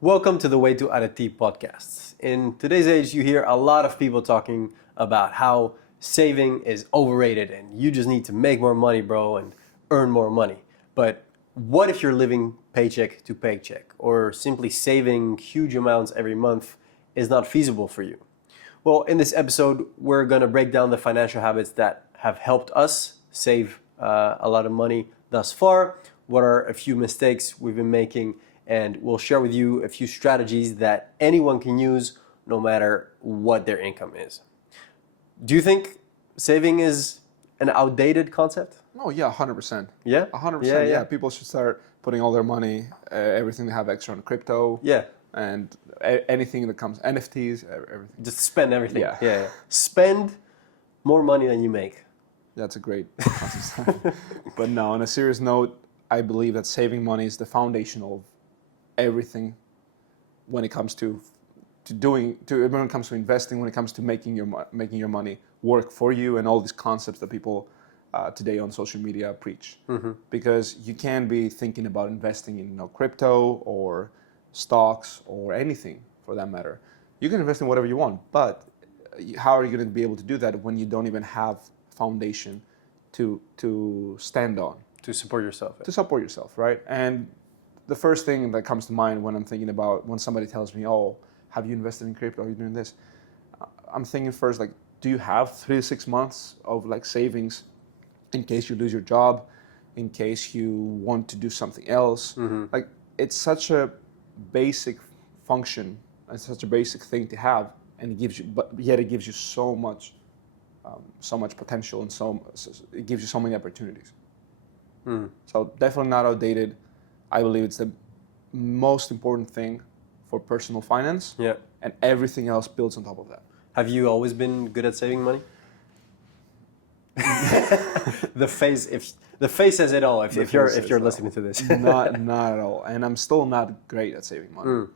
Welcome to the Way To Arete podcasts. In today's age, you hear a lot of people talking about how saving is overrated and you just need to make more money, bro, and earn more money. But what if you're living paycheck to paycheck or simply saving huge amounts every month is not feasible for you? Well, in this episode, we're going to break down the financial habits that have helped us save a lot of money thus far. What are a few mistakes we've been making? And we'll share with you a few strategies that anyone can use no matter what their income is. Do you think saving is an outdated concept? Oh yeah, 100%. Yeah? 100%. Yeah. People should start putting all their money, everything they have extra on crypto. Yeah. And anything that comes, NFTs, everything. Just spend everything. Yeah. Spend more money than you make. That's a great concept. But no, on a serious note, I believe that saving money is the foundation of everything when it comes to when it comes to investing, when it comes to making your money work for you, and all these concepts that people today on social media preach. Mm-hmm. Because you can be thinking about investing in crypto or stocks or anything for that matter. You can invest in whatever you want, but how are you going to be able to do that when you don't even have foundation to stand on? To support yourself. To support yourself, right? And the first thing that comes to mind when I'm thinking about when somebody tells me, oh, have you invested in crypto? Are you doing this? I'm thinking first, like, do you have 3 to 6 months of like savings in case you lose your job, in case you want to do something else? Mm-hmm. Like, it's such a basic function and such a basic thing to have, and it gives you so much potential, and it gives you so many opportunities. So definitely not outdated. I believe it's the most important thing for personal finance. Yeah. And everything else builds on top of that. Have you always been good at saving money? The face says it all. If you're listening to this, not at all. And I'm still not great at saving money.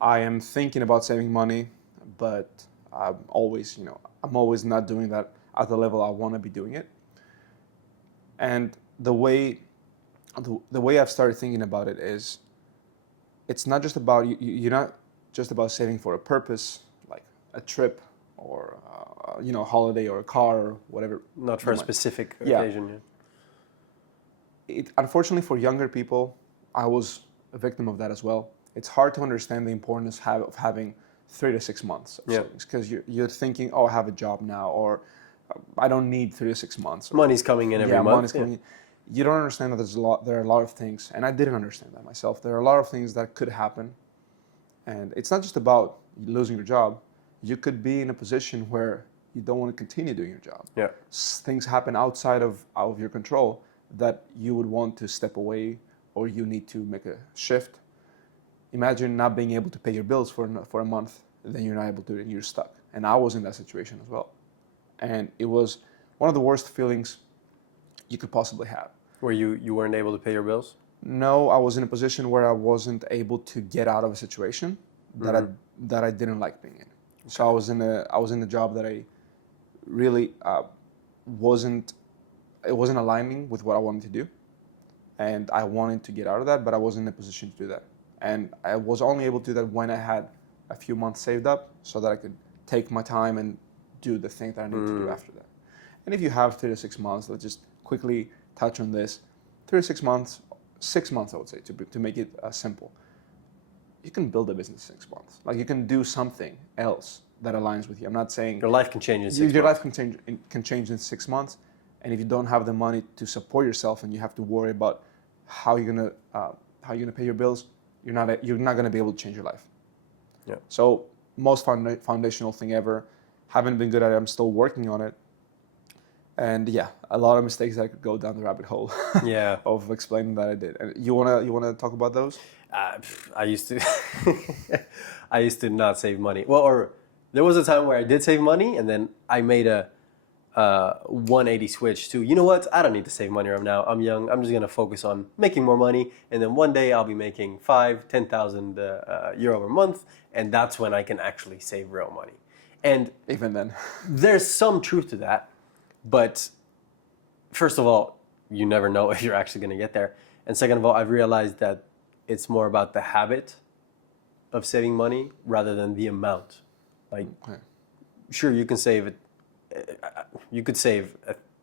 I am thinking about saving money, but I'm always not doing that at the level I want to be doing it. And the way I've started thinking about it is, it's not just about you're not just about saving for a purpose, like a trip or a holiday or a car or whatever. Not for a specific occasion. Yeah. Unfortunately for younger people, I was a victim of that as well. It's hard to understand the importance of having 3 to 6 months of savings, because you're thinking, oh, I have a job now, or I don't need 3 to 6 months. Money's coming in every month. Money's coming in. You don't understand that there are a lot of things, and I didn't understand that myself. There are a lot of things that could happen, and it's not just about losing your job. You could be in a position where you don't want to continue doing your job. Yeah. Things happen outside of your control that you would want to step away, or you need to make a shift. Imagine not being able to pay your bills for a month, and then you're not able to, and you're stuck. And I was in that situation as well, and it was one of the worst feelings you could possibly have. Where you weren't able to pay your bills? No, I was in a position where I wasn't able to get out of a situation that I didn't like being in. Okay. So I was in a job that I really wasn't aligning with what I wanted to do, and I wanted to get out of that, but I wasn't in a position to do that. And I was only able to do that when I had a few months saved up, so that I could take my time and do the thing that I need to do after that. And if you have 3 to 6 months, let's just quickly touch on this. 3 to 6 months, 6 months, I would say, to make it simple. You can build a business in 6 months. Like, you can do something else that aligns with you. I'm not saying your life can change in 6 months. Your life can change in 6 months, and if you don't have the money to support yourself, and you have to worry about how you're gonna pay your bills, you're not gonna be able to change your life. Yeah. So most foundational thing ever. Haven't been good at it. I'm still working on it. And yeah, a lot of mistakes that I could go down the rabbit hole. Yeah. Of explaining that I did. And you wanna talk about those? I used to not save money. Well, or there was a time where I did save money, and then I made a 180 switch to, you know what? I don't need to save money right now. I'm young. I'm just gonna focus on making more money, and then one day I'll be making 10,000 euro a month, and that's when I can actually save real money. And even then, there's some truth to that. But first of all, you never know if you're actually going to get there. And second of all, I've realized that it's more about the habit of saving money rather than the amount. Like, Okay. sure, you can save it. You could save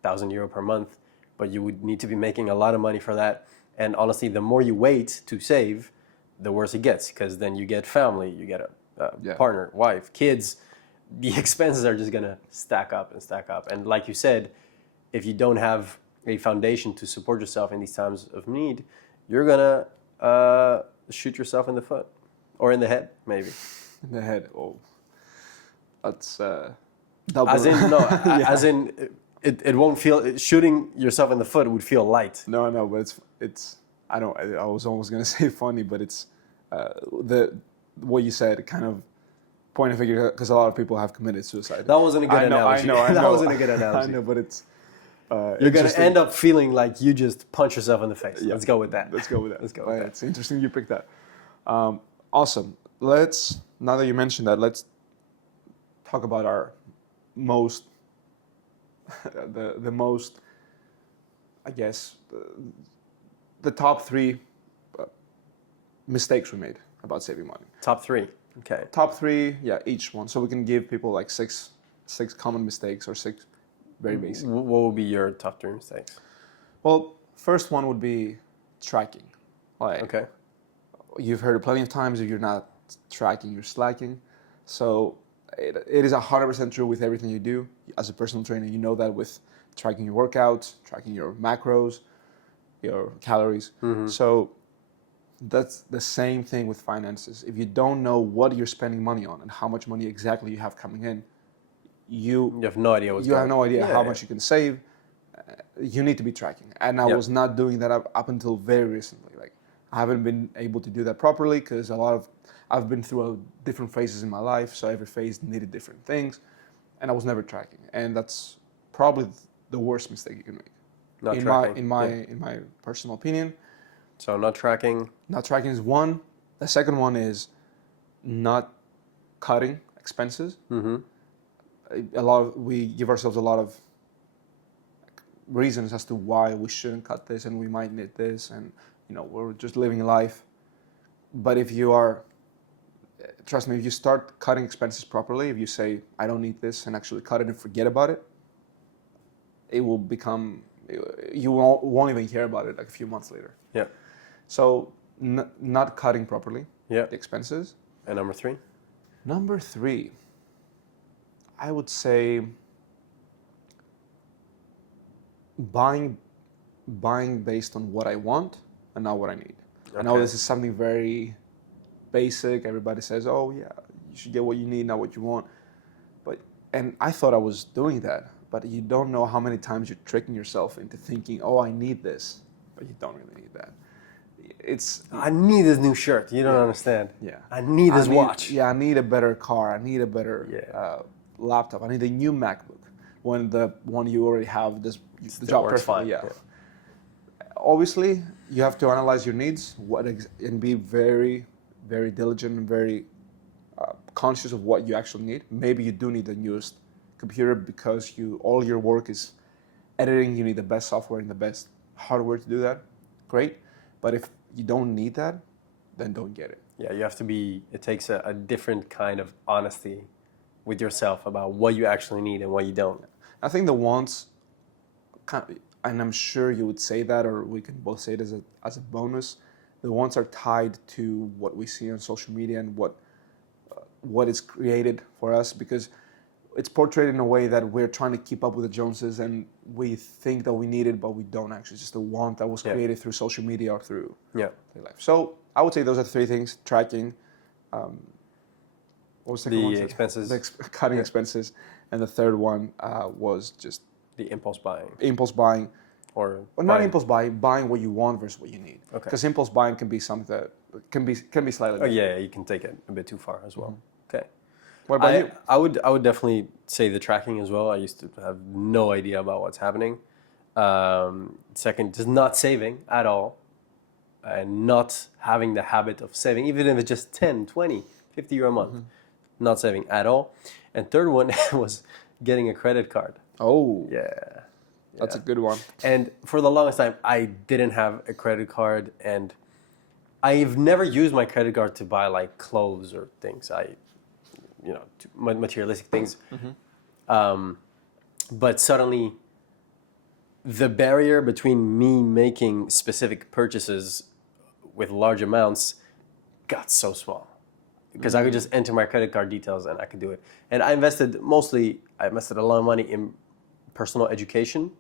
€1,000 per month, but you would need to be making a lot of money for that. And honestly, the more you wait to save, the worse it gets, because then you get family, you get a partner, wife, kids. The expenses are just gonna stack up and stack up. And like you said, if you don't have a foundation to support yourself in these times of need, you're gonna shoot yourself in the foot or in the head, maybe. In the head. Oh, that's double. As in, no, as in, it won't feel. Shooting yourself in the foot would feel light. No, but it's. I was almost gonna say funny, but it's what you said kind of point of figure, because a lot of people have committed suicide. That wasn't a good analogy. I know. That wasn't a good analogy. I know, but it's. You're going to end up feeling like you just punch yourself in the face. Yeah. Let's go with that. Let's go with that. Let's go with that. It's interesting you picked that. Awesome. Now that you mentioned that, let's talk about our most, the most, I guess, the top 3 mistakes we made about saving money. Top 3. Okay. Top 3, yeah, each one. So we can give people like six common mistakes or 6 very basic. What would be your top 3 mistakes? Well, first one would be tracking. Like, okay. You've heard it plenty of times, if you're not tracking, you're slacking. So it is 100% true with everything you do. As a personal trainer, you know that with tracking your workouts, tracking your macros, your calories. Mm-hmm. So that's the same thing with finances. If you don't know what you're spending money on and how much money exactly you have coming in, you have no idea what's going on. You have no idea how much you can save. You need to be tracking. And I was not doing that up until very recently. Like, I haven't been able to do that properly because I've been through different phases in my life. So every phase needed different things. And I was never tracking. And that's probably the worst mistake you can make. In my personal opinion. So not tracking. Not tracking is one. The second one is not cutting expenses. Mm-hmm. We give ourselves a lot of reasons as to why we shouldn't cut this and we might need this, and we're just living life. But if you are, trust me, if you start cutting expenses properly, if you say I don't need this and actually cut it and forget about it, it will become, you won't even care about it like a few months later. Yeah. So not cutting properly. Yeah. The expenses. And number 3. Number 3. I would say buying based on what I want and not what I need. Okay. I know this is something very basic. Everybody says, oh yeah, you should get what you need, not what you want. And I thought I was doing that, but you don't know how many times you're tricking yourself into thinking, oh, I need this, but you don't really need that. I need this new shirt. You don't understand. Yeah. I need this watch. Yeah, I need a better car. I need a better laptop. I need a new MacBook. When the one you already have the job works perfectly. fine. Yeah. Obviously, you have to analyze your needs and be very, very diligent and very conscious of what you actually need. Maybe you do need the newest computer because all your work is editing. You need the best software and the best hardware to do that. Great. But if you don't need that, then don't get it. Yeah, you have to it takes a different kind of honesty with yourself about what you actually need and what you don't. I think the wants, and I'm sure you would say that, or we can both say it as a bonus, the wants are tied to what we see on social media and what is created for us, because it's portrayed in a way that we're trying to keep up with the Joneses and we think that we need it, but we don't actually. It's just a want that was created through social media or through life. So I would say those are 3 things: tracking, what was the expenses, cutting expenses, and the third one was just the impulse buying. Or not impulse buying what you want versus what you need. Okay. Because impulse buying can be something that can be slightly. Oh yeah, you can take it a bit too far as well. Mm-hmm. Okay. What about you? I would definitely say the tracking as well. I used to have no idea about what's happening. Second, just not saving at all, and not having the habit of saving, even if it's just 10, 20, 50 euro a month. Mm-hmm. Not saving at all. And third one was getting a credit card. Oh. Yeah. That's a good one. And for the longest time, I didn't have a credit card, and I've never used my credit card to buy like clothes or things. Materialistic things. But suddenly, the barrier between me making specific purchases with large amounts got so small because I could just enter my credit card details and I could do it. And I invested a lot of money in personal education,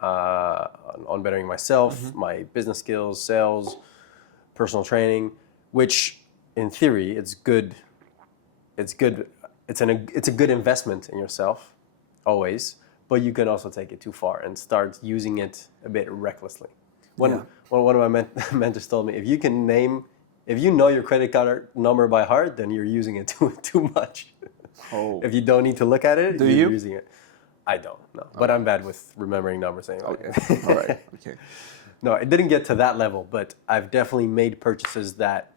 on bettering myself, my business skills, sales, personal training, which in theory it's good. It's good. It's a good investment in yourself, always. But you can also take it too far and start using it a bit recklessly. One of my mentors told me, if you know your credit card number by heart, then you're using it too much. Oh. If you don't need to look at it, Do you're you? using it. I don't, no. But I'm bad with remembering numbers anyway. Okay. All right. Okay. No, it didn't get to that level, but I've definitely made purchases that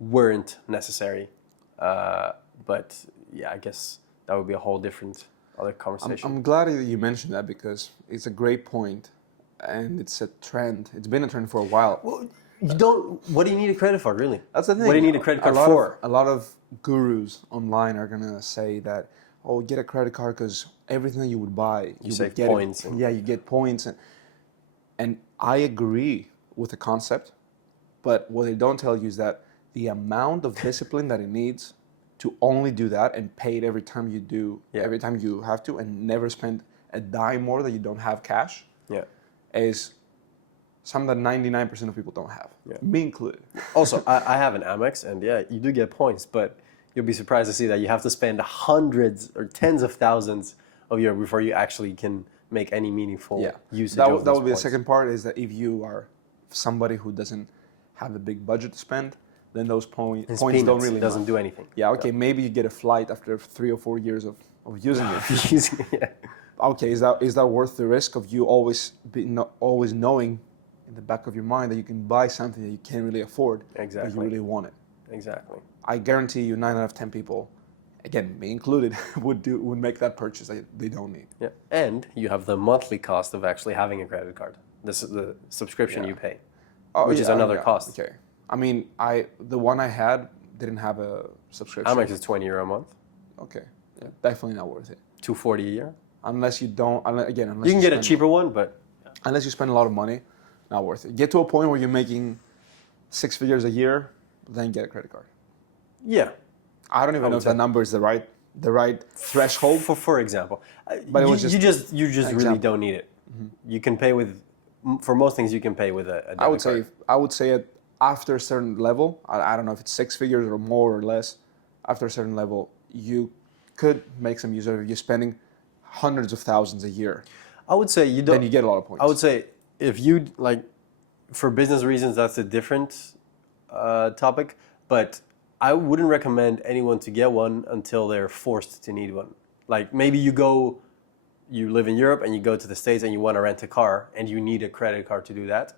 weren't necessary. But yeah, I guess that would be a whole different other conversation. I'm glad that you mentioned that because it's a great point, and it's a trend. It's been a trend for a while. Well, what do you need a credit for, really? That's the thing. What do you need a credit card for? A lot of gurus online are gonna say that, oh, get a credit card because everything that you would buy, you save would get points. Yeah, you get points, and I agree with the concept, but what they don't tell you is that the amount of discipline that it needs to only do that and pay it every time you do, every time you have to, and never spend a dime more that you don't have cash, is something that 99% of people don't have, me included. Also, I have an Amex, and yeah, you do get points, but you'll be surprised to see that you have to spend hundreds or tens of thousands of euros before you actually can make any meaningful usage of those that would be points. the second part, is that if you are somebody who doesn't have a big budget to spend, then those points don't really doesn't matter. do anything. Yeah, okay, maybe you get a flight after 3 or 4 years of using it. Okay, is that worth the risk of you always knowing in the back of your mind that you can buy something that you can't really afford, but you really want it? Exactly. I guarantee you 9 out of 10 people, again, me included, would make that purchase that they don't need. Yeah, and you have the monthly cost of actually having a credit card. This is the subscription you pay, which is another cost. Okay. I mean, the one I had didn't have a subscription. Amex is €20 a month. Okay. Yeah, definitely not worth it. $240 a year. Unless you don't, unless you can get a cheaper one, but unless you spend a lot of money, not worth it. Get to a point where you're making 6 figures a year, then get a credit card. Yeah. I don't even know if that number is the right threshold. For example, but it was you just really don't need it. You can pay for most things. You can pay with a debit card. I would say it after a certain level. I don't know if it's 6 figures or more or less. After a certain level, you could make some use of it. You're spending hundreds of thousands a year. I would say you don't. Then you get a lot of points. I would say if you for business reasons, that's a different topic. But I wouldn't recommend anyone to get one until they're forced to need one. Like maybe you live in Europe and you go to the States and you want to rent a car and you need a credit card to do that.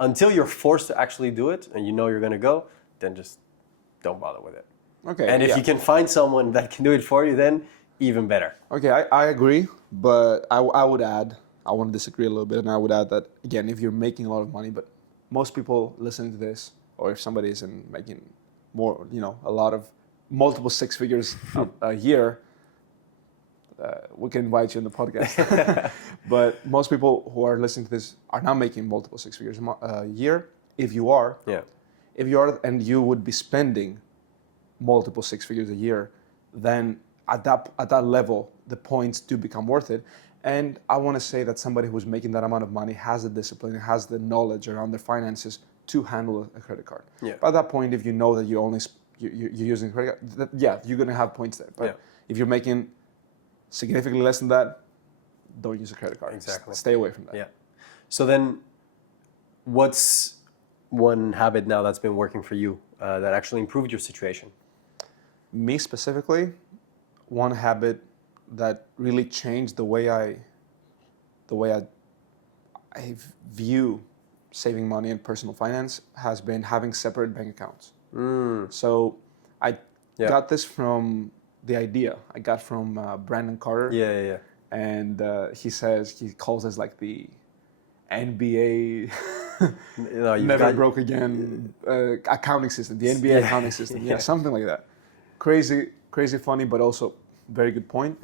Until you're forced to actually do it and you know you're going to go, then just don't bother with it. Okay. And if you can find someone that can do it for you, then even better. Okay, I agree, but I would add, I want to disagree a little bit, and I would add that, again, if you're making a lot of money, but most people listening to this, or if somebody isn't making more, a lot of multiple 6 figures a year, we can invite you on the podcast. But most people who are listening to this are not making multiple 6 figures a year. If you are, and you would be spending multiple 6 figures a year, then at that level, the points do become worth it. And I want to say that somebody who's making that amount of money has the discipline, has the knowledge around their finances to handle a credit card. Yeah. By that point, if you know that you're using a credit card, you're going to have points there. But if you're making significantly less than that, don't use a credit card. Exactly. Stay away from that. Yeah. So then, what's one habit now that's been working for you that actually improved your situation? Me specifically, one habit that really changed the way I view saving money and personal finance has been having separate bank accounts. So I got this from the idea. I got from Brandon Carter. Yeah. And he calls us like the NBA You've Never got- broke again. Accounting system, the NBA accounting system. Yeah, something like that. Crazy funny, but also very good point.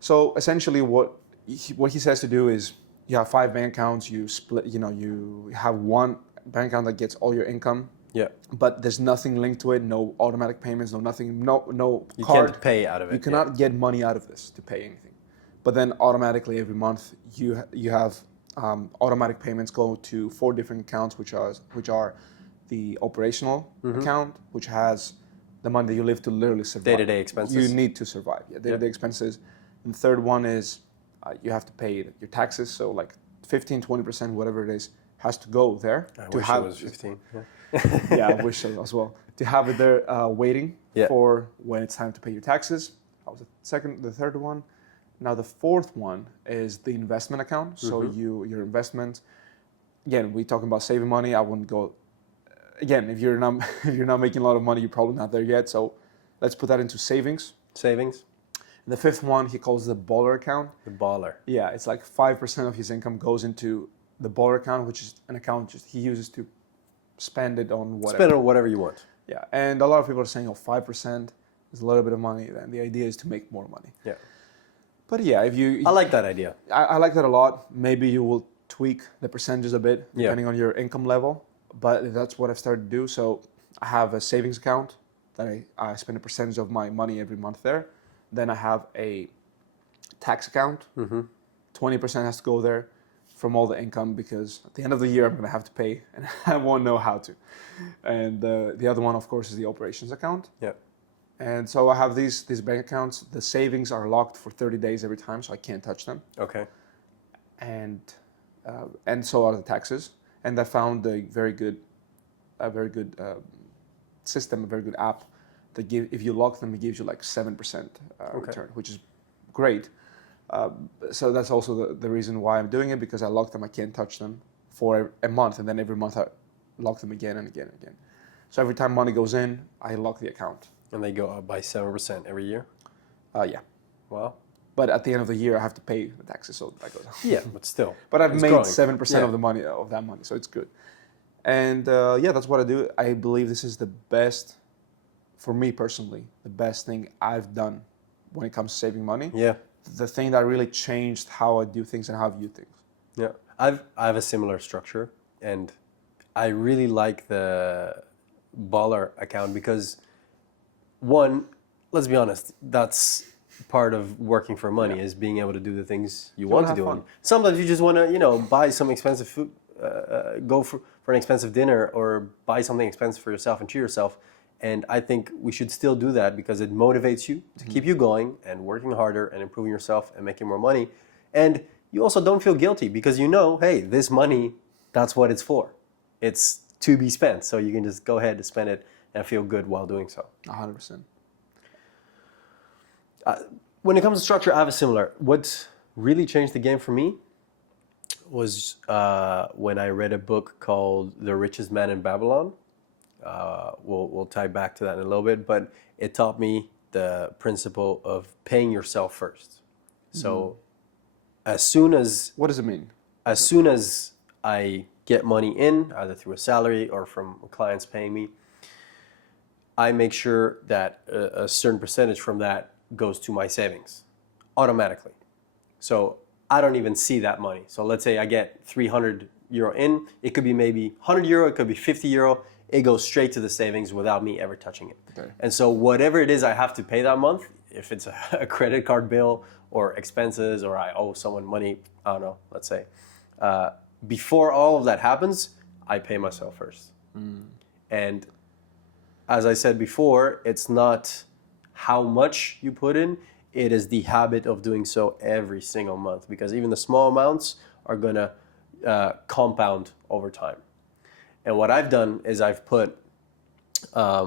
So essentially, what he says to do is you have 5 bank accounts. You split. You have one bank account that gets all your income. Yeah. But there's nothing linked to it. No automatic payments. No nothing. No You card. can't pay out of it. You cannot get money out of this to pay anything. But then automatically every month you have automatic payments go to 4 different accounts, which are the operational account, which has the money that you live to literally survive. Day-to-day expenses. You need to survive. Yeah, day-to-day expenses. And the third one is you have to pay your taxes. So like 15-20%, whatever it is, has to go there. I to wish have, it was 15. yeah, I wish so as well. To have it there waiting for when it's time to pay your taxes. That was the third one. Now the fourth one is the investment account. So your investment, again, we're talking about saving money. I wouldn't go, again, if you're not making a lot of money, you're probably not there yet. So let's put that into savings. Savings. And the fifth one he calls the baller account. The baller. Yeah, it's like 5% of his income goes into the baller account, which is an account just he uses to spend it on whatever. Spend it on whatever you want. Yeah, and a lot of people are saying, 5% is a little bit of money. Then the idea is to make more money. Yeah. But yeah, if you... I like that idea. I like that a lot. Maybe you will tweak the percentages a bit depending on your income level. But that's what I've started to do. So I have a savings account that I spend a percentage of my money every month there. Then I have a tax account. 20% has to go there from all the income because at the end of the year I'm going to have to pay and I won't know how to. And the other one, of course, is the operations account. Yeah. And so I have these bank accounts. The savings are locked for 30 days every time, so I can't touch them. Okay. And so are the taxes. And I found a very good system, a very good app that if you lock them, it gives you like 7% return, which is great. So that's also the reason why I'm doing it, because I lock them, I can't touch them for a month, and then every month I lock them again and again and again. So every time money goes in, I lock the account. And they go up by 7% every year? Yeah. Wow. But at the end of the year, I have to pay the taxes, so that goes up. Yeah, but still. But I've made growing. 7% of the money of that money, so it's good. And that's what I do. I believe this is the best, for me personally, the best thing I've done when it comes to saving money. Yeah. The thing that really changed how I do things and how I view things. Yeah. I have a similar structure, and I really like the baller account because, one, let's be honest, that's part of working for money is being able to do the things you want to do. Fun. Sometimes you just want to, buy some expensive food, go for an expensive dinner, or buy something expensive for yourself and treat yourself. And I think we should still do that because it motivates you to keep you going and working harder and improving yourself and making more money. And you also don't feel guilty because hey, this money, that's what it's for. It's to be spent. So you can just go ahead and spend it and feel good while doing so. 100%. When it comes to structure, I have a similar. What really changed the game for me was when I read a book called The Richest Man in Babylon. We'll tie back to that in a little bit, but it taught me the principle of paying yourself first. So as soon as... What does it mean? As soon as I get money in, either through a salary or from clients paying me, I make sure that a certain percentage from that goes to my savings automatically. So I don't even see that money. So let's say I get 300 euro in, it could be maybe 100 euro, it could be 50 euro. It goes straight to the savings without me ever touching it. Okay. And so whatever it is I have to pay that month, if it's a credit card bill or expenses or I owe someone money, I don't know, let's say, before all of that happens, I pay myself first. And as I said before, it's not how much you put in, it is the habit of doing so every single month, because even the small amounts are gonna compound over time. And what I've done is I've put a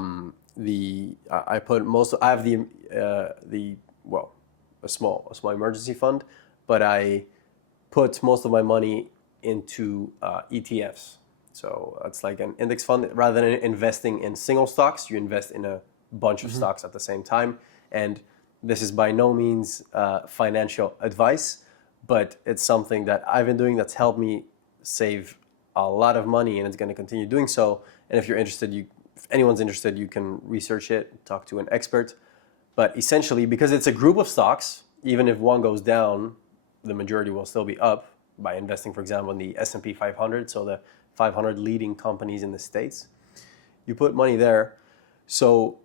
small emergency fund, but I put most of my money into ETFs. So it's like an index fund. Rather than investing in single stocks, you invest in a bunch of stocks at the same time. And this is by no means financial advice, but it's something that I've been doing that's helped me save a lot of money, and it's going to continue doing so. And if you're interested, if anyone's interested, you can research it, talk to an expert. But essentially, because it's a group of stocks, even if one goes down, the majority will still be up by investing, for example, in the S&P 500, so the 500 leading companies in the States. You put money there. So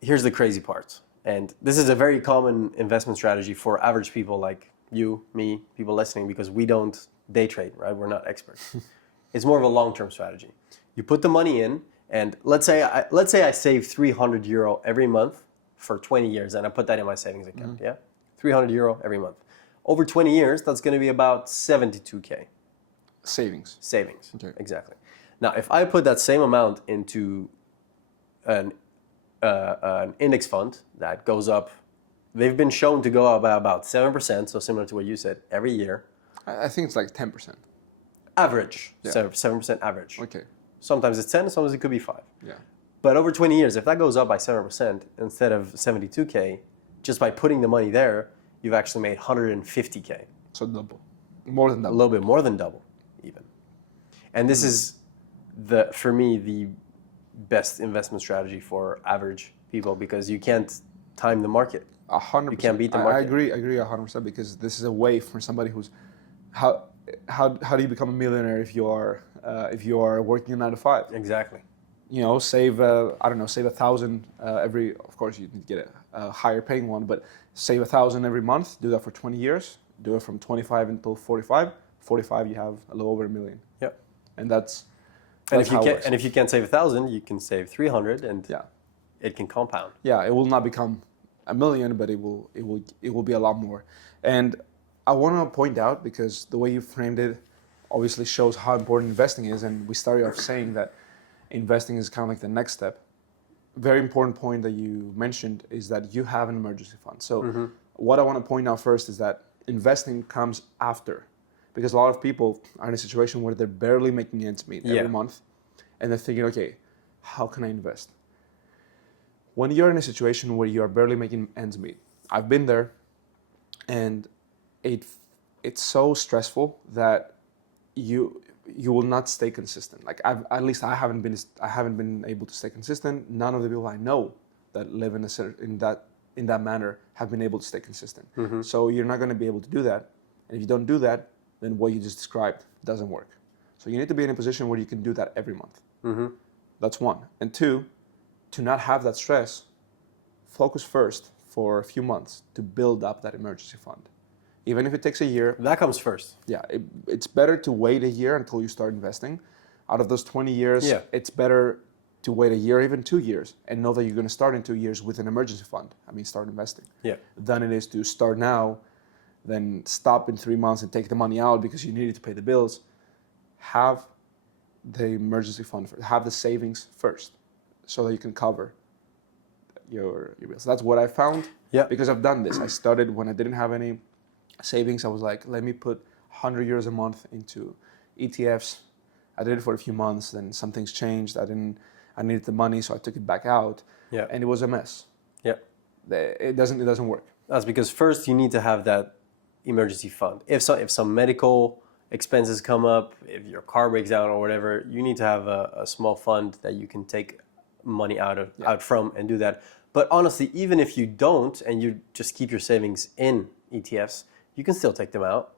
here's the crazy part. And this is a very common investment strategy for average people like you, me, people listening, because we don't day trade, right? We're not experts. It's more of a long-term strategy. You put the money in, and let's say I save 300 euro every month for 20 years, and I put that in my savings account, yeah? 300 euro every month. Over 20 years, that's going to be about 72K. Savings. Okay. Exactly. Now, if I put that same amount into an index fund that goes up, they've been shown to go up by about 7%, so similar to what you said, every year. I think it's like 10%. Average, Yeah. 7% average. Okay. Sometimes it's 10, sometimes it could be 5. Yeah. But over 20 years, if that goes up by 7% instead of 72K, just by putting the money there, you've actually made 150K. So double. More than A double. little bit more than double, even. And this is, for me, the best investment strategy for average people, because you can't time the market. 100%. You can't beat the market. I agree 100%, because this is a way for somebody who's, how do you become a millionaire if you are working a 9 to 5? Exactly. You know, save save 1,000 every. Of course, you need to get a higher paying one, but save 1,000 every month. Do that for 20 years. Do it from 25 until 45. 45, you have a little over $1 million. Yep. And that's And how it works. if you can't save 1,000, you can save 300, and Yeah. it can compound. Yeah, it will not become $1 million, but it will be a lot more. And I want to point out, because the way you framed it obviously shows how important investing is, and we started off saying that investing is kind of like the next step. Very important point that you mentioned is that you have an emergency fund. So what I want to point out first is that investing comes after, because a lot of people are in a situation where they're barely making ends meet every month, and they're thinking, okay, how can I invest? When you're in a situation where you are barely making ends meet, I've been there, and it's so stressful that you will not stay consistent. Like at least I haven't been able to stay consistent. None of the people I know that live in that manner have been able to stay consistent. So you're not going to be able to do that. And if you don't do that, then what you just described doesn't work. So you need to be in a position where you can do that every month. That's one. And two, to not have that stress, focus first for a few months to build up that emergency fund. Even if it takes a year. That comes first. Yeah, it's better to wait a year until you start investing. Out of those 20 years, it's better to wait a year, even 2 years, and know that you're going to start in 2 years with an emergency fund. Start investing. Than it is to start now, then stop in 3 months and take the money out because you needed to pay the bills. Have the emergency fund first. Have the savings first, so that you can cover your bills. That's what I found. Because I've done this. I started when I didn't have any savings. I was like, let me put 100 euros a month into ETFs. I did it for a few months, then some things changed. I needed the money, so I took it back out. And it was a mess. It doesn't work. That's because first you need to have that emergency fund. If some medical expenses come up, if your car breaks down or whatever, you need to have a small fund that you can take money out from and do that. But honestly, even if you don't and you just keep your savings in ETFs, you can still take them out.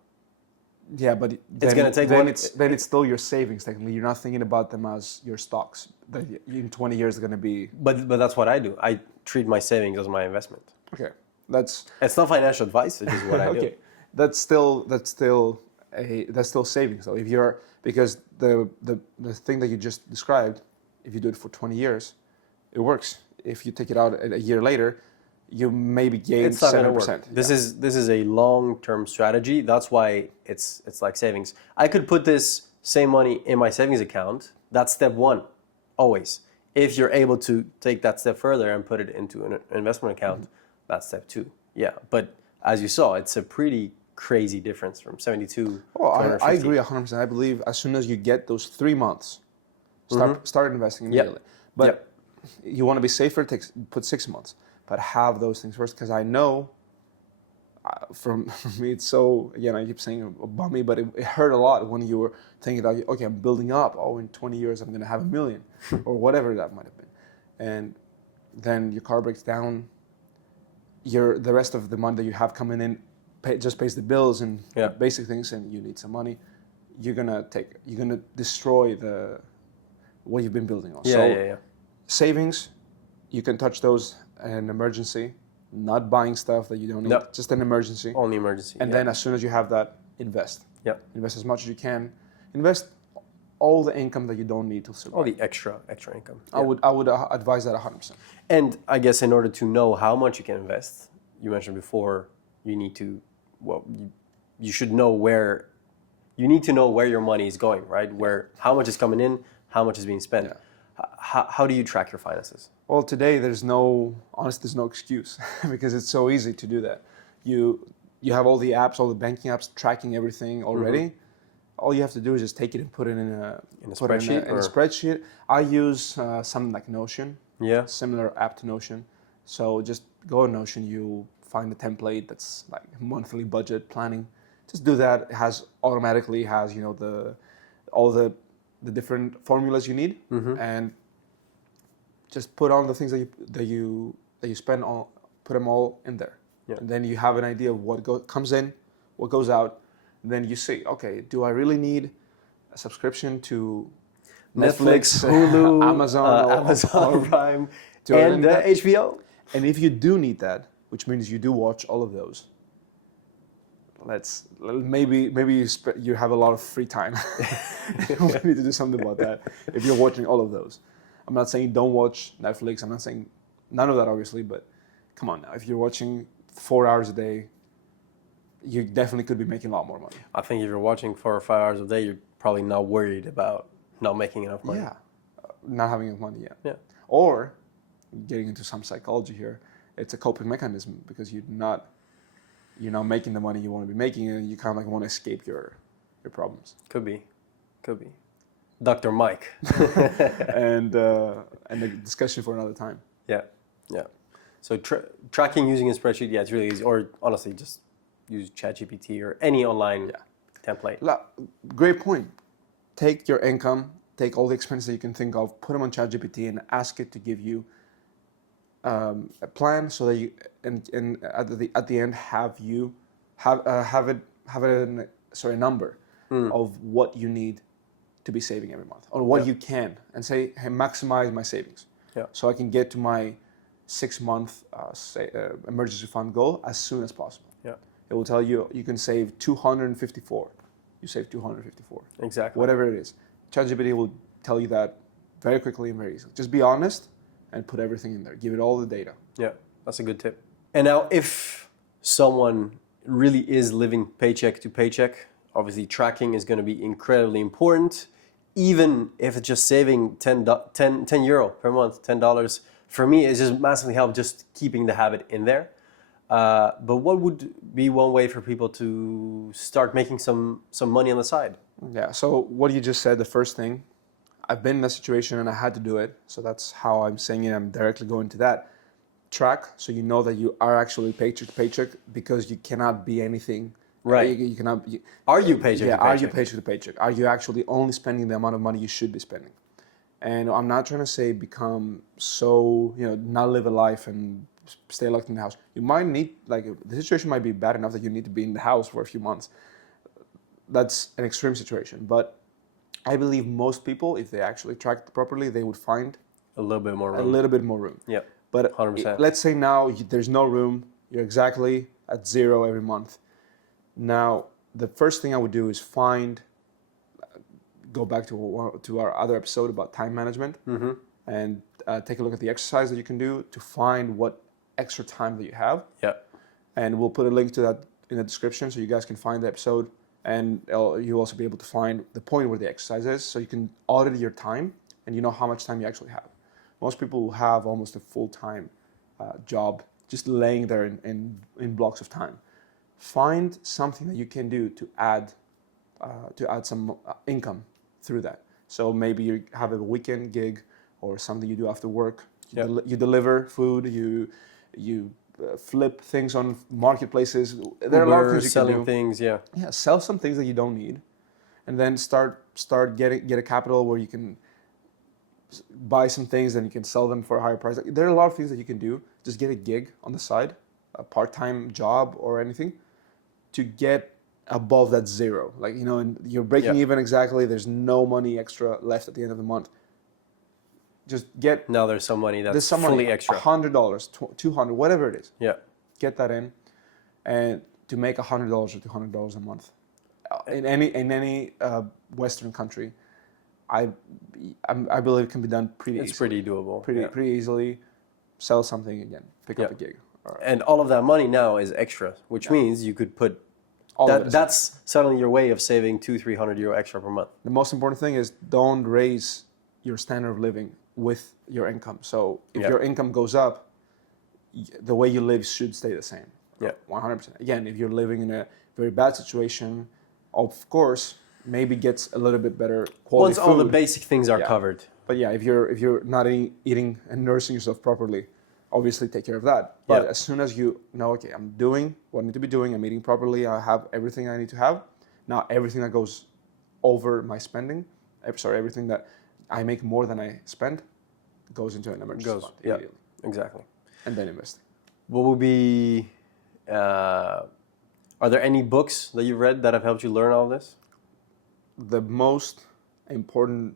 Yeah, but it's going to take then it's still your savings technically. You're not thinking about them as your stocks. That in 20 years are going to be. But that's what I do. I treat my savings as my investment. Okay, it's not financial advice. It's just what I do. Okay, that's still savings though. Because the thing that you just described, if you do it for 20 years, it works. If you take it out a year later, you maybe gain 7%. This is a long-term strategy. That's why it's like savings. I could put this same money in my savings account. That's step one, always. If you're able to take that step further and put it into an investment account, that's step two. Yeah, but as you saw, it's a pretty crazy difference from 72 to 150. I agree 100%. I believe as soon as you get those 3 months, start investing immediately. But you want to be safer, put 6 months. But have those things first, because I know for me, it's so, again, I keep saying bummy, but it hurt a lot when you were thinking that, okay, I'm building up. Oh, in 20 years, I'm going to have 1 million or whatever that might have been. And then your car breaks down. The rest of the money that you have coming in just pays the bills and basic things, and you need some money. You're gonna destroy what you've been building on. Savings, you can touch those in an emergency, not buying stuff that you don't need, just an emergency. Only emergency. And then as soon as you have that, invest. Yep. Invest as much as you can. Invest all the income that you don't need to survive. All the extra income. I would advise that 100%. And I guess in order to know how much you can invest, you mentioned before, you need to, you should know where, you need to know where your money is going, right? How much is coming in, how much is being spent. Yeah. How do you track your finances? Well, today there's no excuse because it's so easy to do that. You have all the apps, all the banking apps tracking everything already. Mm-hmm. All you have to do is just take it and put it in a spreadsheet. I use something like Notion. Yeah. Similar app to Notion. So just go on Notion. You find a template that's like monthly budget planning. Just do that. It automatically has all the different formulas you need, and just put on the things that you spend on. Put them all in there, and then you have an idea of what comes in, what goes out. Then you say, okay, do I really need a subscription to Netflix, Hulu, Amazon Prime, and HBO? And if you do need that, which means you do watch all of those, maybe you have a lot of free time. We need to do something about that. If you're watching all of those, I'm not saying don't watch Netflix. I'm not saying none of that, obviously. But come on now, if you're watching 4 hours a day, you definitely could be making a lot more money. I think if you're watching 4 or 5 hours a day, you're probably not worried about not making enough money. Yeah, not having enough money. Yeah. Or getting into some psychology here, it's a coping mechanism because you're not making the money you want to be making, and you kind of like want to escape your problems. Could be. Dr. Mike. and the discussion for another time. Yeah. So tracking using a spreadsheet, it's really easy. Or honestly, just use ChatGPT or any online template. Great point. Take your income, take all the expenses that you can think of, put them on ChatGPT, and ask it to give you a plan so that you and at the end have a number of what you need to be saving every month or what you can, and say, hey, maximize my savings so I can get to my 6-month emergency fund goal as soon as possible. It will tell you can save 254. You save 254. Exactly. Whatever it is. ChatGPT will tell you that very quickly and very easily. Just be honest and put everything in there. Give it all the data. Yeah, that's a good tip. And now if someone really is living paycheck to paycheck, obviously tracking is going to be incredibly important. Even if it's just saving 10 euro per month, $10, for me, it's just massively helped just keeping the habit in there. But what would be one way for people to start making some money on the side? Yeah, so what you just said, the first thing, I've been in that situation and I had to do it. So that's how I'm saying it. I'm directly going to that. Track, so you know that you are actually paycheck to paycheck, because you cannot be anything. Right. You cannot. Are you paycheck to paycheck? Are you paycheck to paycheck? Are you actually only spending the amount of money you should be spending? And I'm not trying to say become so, not live a life and stay locked in the house. You might need, the situation might be bad enough that you need to be in the house for a few months. That's an extreme situation. But I believe most people, if they actually tracked properly, they would find a little bit more room. Yeah. But 100%. Let's say now there's no room. You're exactly at zero every month. Now, the first thing I would do is go back to our other episode about time management, and take a look at the exercise that you can do to find what extra time that you have. Yeah. And we'll put a link to that in the description so you guys can find the episode, and you'll also be able to find the point where the exercise is, so you can audit your time and you know how much time you actually have. Most people will have almost a full-time job just laying there in blocks of time. Find something that you can do to add some income through that. So maybe you have a weekend gig or something you do after work. You deliver food. You flip things on marketplaces. There are a lot of things you selling can do. things, yeah. Yeah, sell some things that you don't need, and then start get a capital where you can buy some things and you can sell them for a higher price. Like, there are a lot of things that you can do. Just get a gig on the side, a part-time job or anything, to get above that zero. Like, you know, and you're breaking even exactly. There's no money extra left at the end of the month. Just get. Now there's some money that's There's some fully money, extra. $100, $200, whatever it is. Yeah. Get that in, and to make $100 or $200 a month, in any Western country, I believe it can be done pretty easily. It's pretty doable. Pretty easily. Sell something again. Pick up a gig. And all of that money now is extra, which means you could put that's suddenly your way of saving €200-300 extra per month. The most important thing is don't raise your standard of living with your income. So if your income goes up, the way you live should stay the same. Yeah. 100%. Again, if you're living in a very bad situation, of course, maybe gets a little bit better quality Once food. all the basic things are covered. But yeah, if you're not eating and nursing yourself properly, obviously take care of that. But as soon as you know, okay, I'm doing what I need to be doing, I'm eating properly, I have everything I need to have. Now everything that goes over my spending, everything that I make more than I spend, goes into an emergency fund immediately. Exactly. And then investing. What would be? Are there any books that you've read that have helped you learn all this? The most important,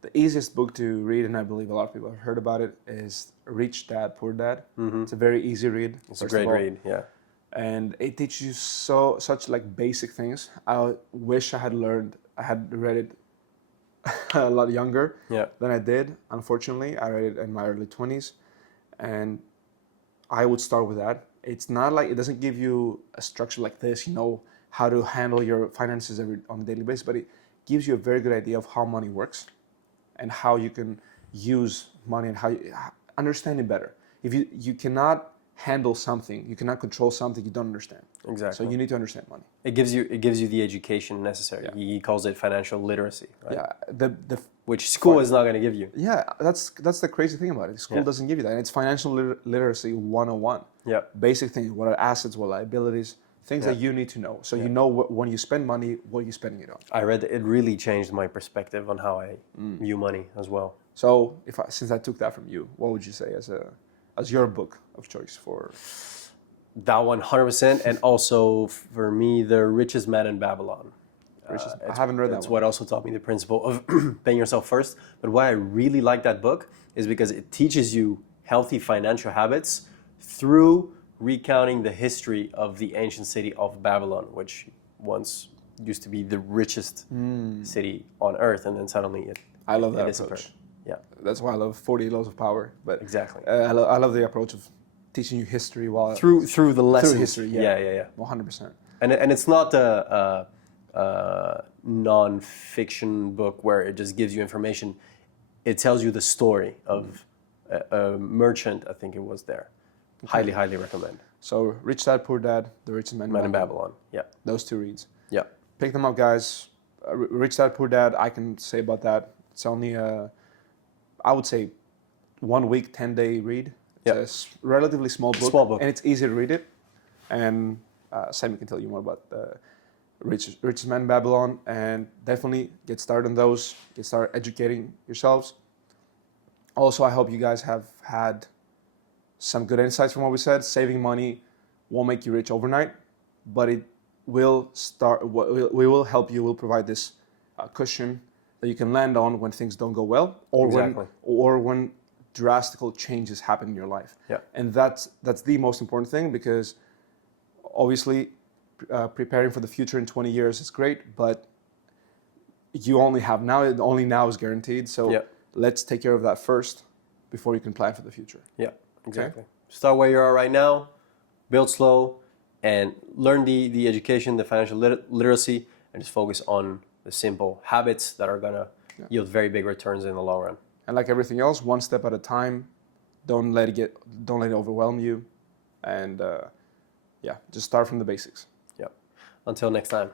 the easiest book to read, and I believe a lot of people have heard about it, is Rich Dad, Poor Dad. Mm-hmm. It's a very easy read. It's a great read, yeah. And it teaches you such like basic things. I wish I had read it a lot younger than I did. Unfortunately, I read it in my early 20s, and I would start with that. It's not like, it doesn't give you a structure like this, you know, how to handle your finances on a daily basis, but it gives you a very good idea of how money works and how you can use money and how you understand it better. If you cannot handle something, you cannot control something you don't understand. Exactly. So you need to understand money. It gives you the education necessary. Yeah. He calls it financial literacy, right? Yeah. Which school is not going to give you. Yeah, that's the crazy thing about it. School doesn't give you that. And it's financial literacy 101. Yeah. Basic things. What are assets? What are liabilities? Things that you need to know. So you know when you spend money, what you're spending it on. I read that it really changed my perspective on how I view money as well. So since I took that from you, what would you say as your book of choice for? That 100%, and also for me, The Richest Man in Babylon. I haven't read that one. It's what also taught me the principle of paying yourself first. But why I really like that book is because it teaches you healthy financial habits through recounting the history of the ancient city of Babylon, which once used to be the richest city on earth, and then suddenly I love that disappeared. approach. Yeah, that's why I love 48 Laws of Power. But exactly, I love the approach of teaching you history while through the lessons. Through history, yeah. 100%. And it's not a non-fiction book where it just gives you information. It tells you the story of a merchant, I think it was there. Okay. Highly recommend. So Rich Dad, Poor Dad, The Richest Man in Babylon. Yeah. Those two reads. Yeah. Pick them up, guys. Rich Dad, Poor Dad, I can say about that. It's only I would say 1 week, 10-day read. It's a relatively small book. And it's easy to read it. And Sammy can tell you more about Richest Man in Babylon. And definitely get started on those. Get started educating yourselves. Also, I hope you guys have had some good insights from what we said. Saving money won't make you rich overnight, but it will we will help you. We'll provide this cushion that you can land on when things don't go well, or when drastical changes happen in your life. Yeah. And that's the most important thing, because obviously preparing for the future in 20 years is great, but you only have now. Only now is guaranteed. So let's take care of that first before you can plan for the future. Yeah. Exactly. Okay. Start where you are right now, build slow, and learn the education, the financial literacy, and just focus on the simple habits that are going to yield very big returns in the long run. And like everything else, one step at a time. Don't let it overwhelm you, and just start from the basics. Yep. Until next time.